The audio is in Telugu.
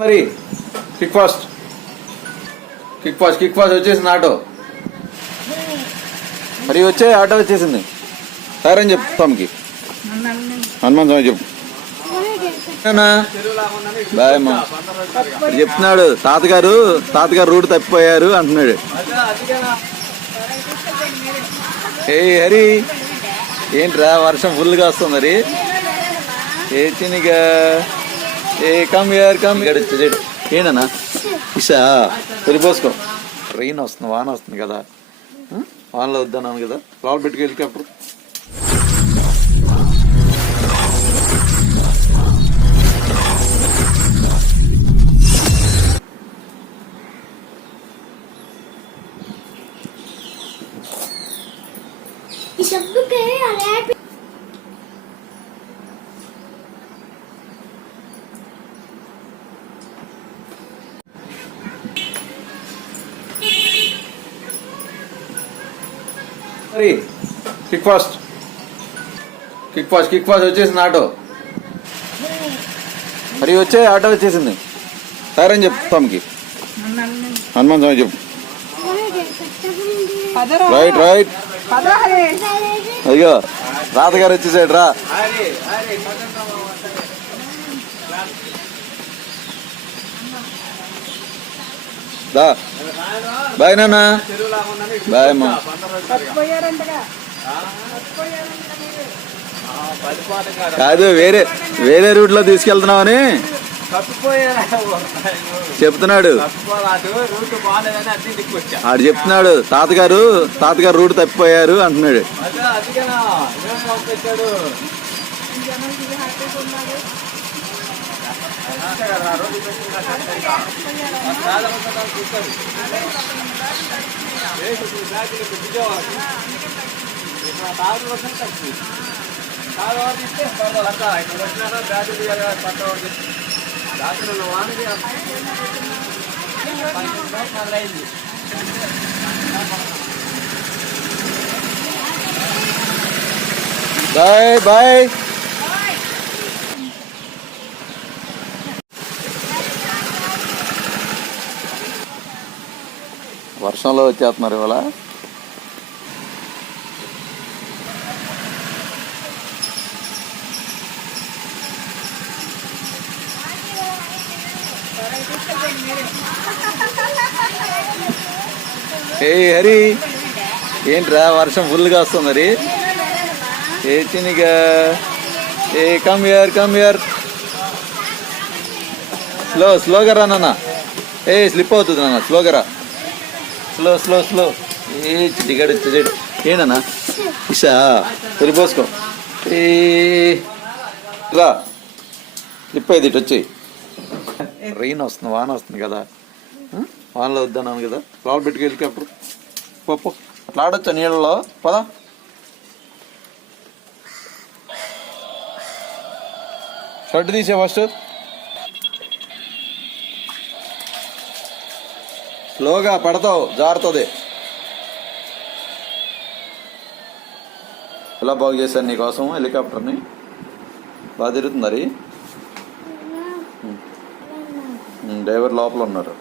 మరి కిక్ ఫాస్ట్ వచ్చేసింది ఆటో. మరి వచ్చే ఆటో వచ్చేసింది. సరే అని చెప్పు స్వామికి, హనుమాన్ స్వామి చెప్పు. బాయ్ అమ్మా. చెప్తున్నాడు తాతగారు రూట్ తప్పిపోయారు అంటున్నాడు. ఏ హరి ఏంట్రా వర్షం ఫుల్గా వస్తుంది. మరి ఏ చినిగా ఏ కమ్ ఏనా ఇషా తొలిపోసుకో. ట్రైన్ వస్తుంది, వాన వస్తుంది కదా, వానలో వద్దన్నాను కదా. లోపల పెట్టుకెళ్ళి అప్పుడు కిక్ ఫాస్ట్ వచ్చేసింది ఆటో. మరి వచ్చే ఆటో వచ్చేసింది. సరే అని చెప్పు స్వామికి, హనుమాన్ స్వామి చెప్పు. రైట్ అయ్యో తాతగారు వచ్చేసాడు రా. బాయ్ నాన్న. బాయ్ అమ్మా. కాదు వేరే రూట్ లో తీసుకెళ్తున్నామని చెప్తున్నాడు. ఆడు చెప్తున్నాడు తాతగారు రూట్ తప్పిపోయారు అంటున్నాడు. బాయ్. వర్షంలో వచ్చేస్తున్నారు ఇవాళ. ఏ హరి ఏంట్రా వర్షం ఫుల్గా వస్తుంది. మరి ఏ చినిగా ఏ కమ్ హియర్ స్లోగా రా నాన్న. ఏ స్లిప్ అవుతుంది నాన్న, స్లోగా రా. స్లో ఏ దిగాడు వచ్చేసాడు. ఏనన్నా ఇషా తొలిపోసుకో. ఏ రా స్లిప్ అయ్యేది ఇటు వచ్చి. రెయిన్ వస్తుంది, వాన వస్తుంది కదా, వానలో వద్దన్నాను కదా. లోపల పెట్టుకెళ్ళి అప్పుడు పప్పు అట్లా ఆడొచ్చా నీళ్ళలో. పదా షర్ట్ తీసే ఫస్ట్. స్లోగా పడతావు, జారుతుంది. ఎలా బాగు చేశాను నీకోసం హెలికాప్టర్ని. బాగా తిరుగుతుంది. మరి డ్రైవర్ లోపల ఉన్నారు.